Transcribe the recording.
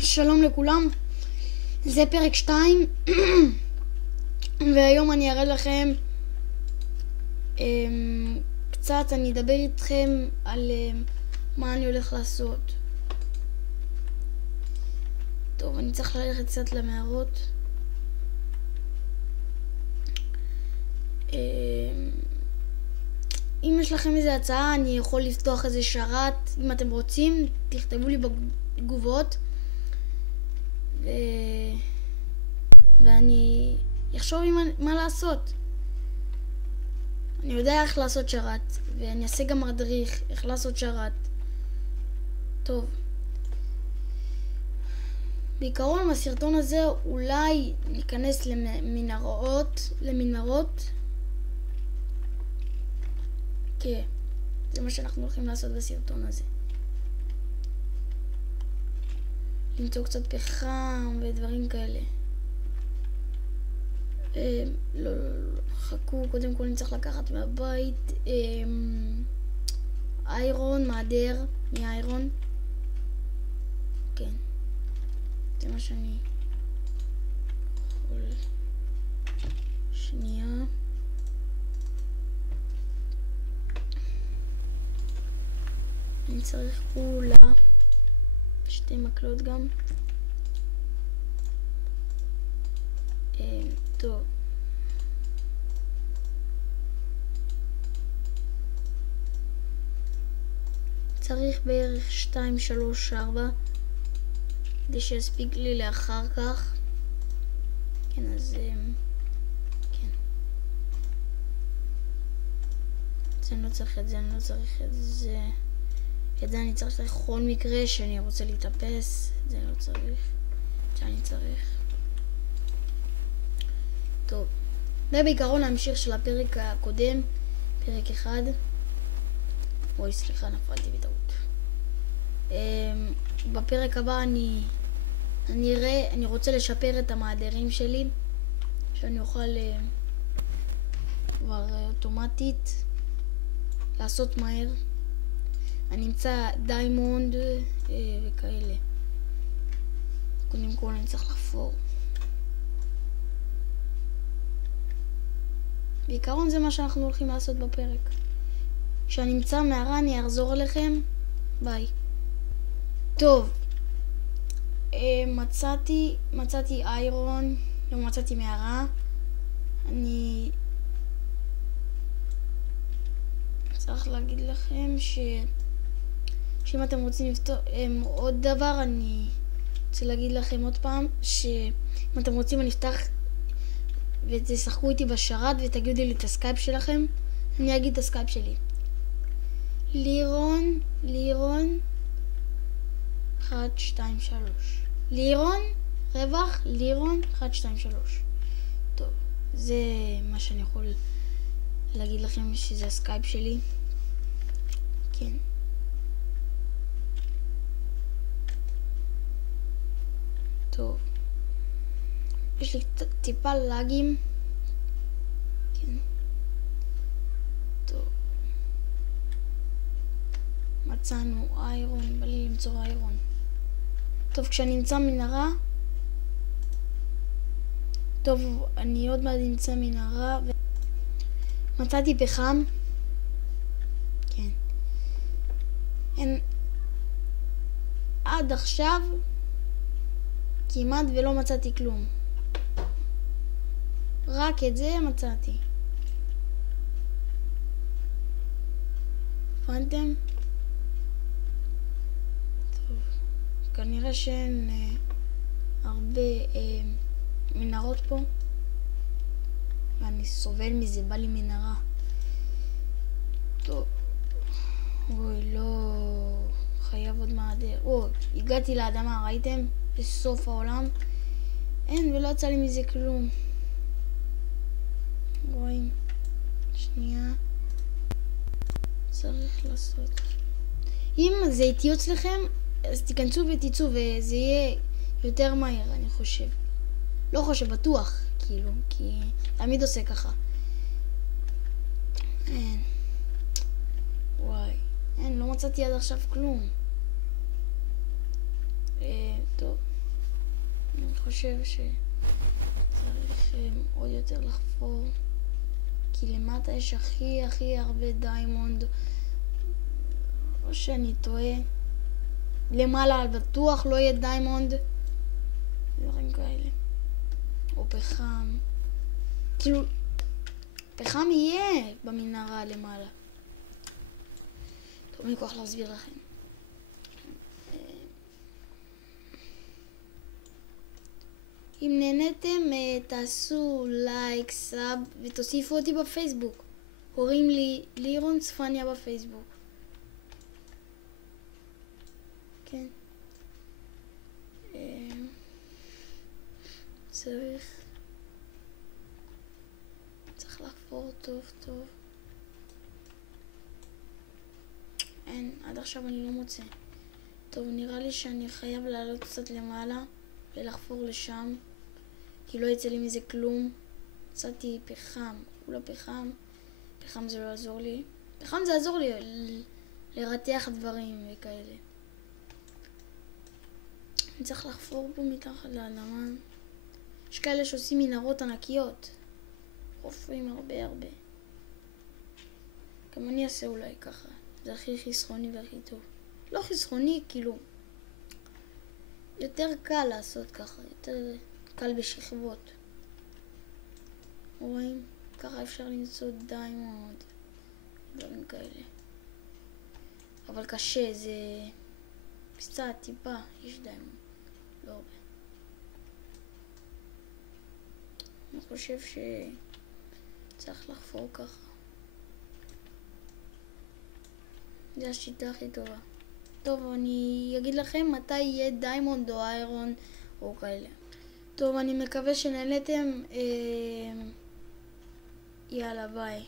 שלום לכולם, זה פרק 2 והיום אני אראה לכם קצת, אני אדבר איתכם על מה אני הולך לעשות. טוב, אני צריך ללכת קצת למערות. אם יש לכם איזה הצעה, אני יכול לפתוח איזה שרת. אם אתם רוצים, תכתבו לי בתגובות ואני אחשוב מה לעשות. אני יודע איך לעשות שרת, ואני אעשה גם מדריך איך לעשות שרת. טוב, בעיקרון בסרטון הזה אולי ניכנס למנהרות. כן, זה מה שאנחנו הולכים לעשות בסרטון הזה. למצוא קצת פחם ודברים כאלה. לא, חכו, קודם כל אני צריך לקחת מהבית איירון, מעדר מאיירון. כן, זה מה שאני יכול. שנייה. אני צריך כולה 2 מקלות גם. טוב, צריך בערך 2, 3, 4 כדי שיספיק לי לאחר כך. כן, אז כן, זה אני לא צריך את זה, אני לא צריך את זה. את זה אני צריך בכל מקרה שאני רוצה להתאפס. את זה לא צריך, את זה אני צריך. טוב, זה בעיקרון ההמשך של הפרק הקודם, פרק 1. אוי, סליחה, נפלתי בטעות. בפרק הבא אני רוצה לשפר את המעדרים שלי, שאני אוכל כבר אוטומטית לעשות מהר. אני אמצא דיימונד וכאלה. קודם כל אני צריך לחפור. בעיקרון זה מה שאנחנו הולכים לעשות בפרק. כשאני אמצא מערה אני אחזור אליכם. ביי. טוב, מצאתי איירון, לא מצאתי מערה. אני צריך להגיד לכם שאם אתם רוצים לפתור עוד דבר, אני רוצה להגיד לכם עוד פעם שאם אתם רוצים אני אפתח ותשחקו איתי בשרת ותגידו לי את הסקייפ שלכם. אני אגיד את הסקייפ שלי. לירון 1, 2, 3. לירון רווח, לירון 1, 2, 3. טוב, זה מה שאני יכול להגיד לכם, שזה הסקייפ שלי. כן. טוב, יש לי טיפה לגים. כן. טוב, מצאנו איירון, בא לי למצוא איירון. טוב, כשאני אמצא מנהרה, טוב, אני עוד מעט אמצא מנהרה מצאתי פחם. כן. עד עכשיו כמעט ולא מצאתי כלום. רק את זה מצאתי. הבנתם? טוב, כנראה שאין הרבה מנהרות פה, ואני סובל מזה, בא לי מנהרה. טוב, אוי, לא, חייב עוד מעדר. הגעתי לאדמה, ראיתם? בסוף העולם. אין, ולא יצא לי מזה כלום. רואים? שנייה. צריך לעשות. אם זה איתי אצלכם, אז תיכנסו ותצאו, וזה יהיה יותר מהר, אני חושב. לא חושב, בטוח, כאילו, כי תמיד עושה ככה. אין. וואי, אין, לא מצאתי עד עכשיו כלום. חושב שצריך עוד יותר לחפור, כי למטה יש הכי הרבה דיימונד, או שאני טועה. למעלה בטוח לא יהיה דיימונד, דברים כאלה, או פחם, כאילו פחם יהיה במנהרה למעלה. טוב, אני כוח להסביר לכם. אם נהניתם, תעשו לייק, סאב ותוסיפו אותי בפייסבוק. קוראים לי לירון צפניה בפייסבוק. כן. צריך לחפור טוב. אין, עד עכשיו אני לא מוצא. טוב, נראה לי שאני חייב לעלות קצת למעלה ולחפור לשם, כי לא יצא לי מזה כלום. מצאתי פחם, אולי פחם זה לא יעזור לי. פחם זה יעזור לי לרתח דברים וכאלה. אני צריך לחפור פה מתחת לאדמה. יש כאלה שעושים מנהרות ענקיות, חופרים הרבה. גם אני אעשה אולי ככה, זה הכי חסכוני והכי טוב. לא חסכוני, כאילו יותר קל לעשות ככה, יותר קל בשכבות. רואים? ככה אפשר למצוא דיימונד, דברים כאלה. אבל קשה, זה קצת, טיפה, יש דיימונד, לא הרבה. אני חושב שצריך לחפור ככה. זו השיטה הכי טובה. טוב, אני אגיד לכם מתי יהיה דיימונד או איירון או כאלה. טוב, אני מקווה שנהנתם. יאללה, ביי.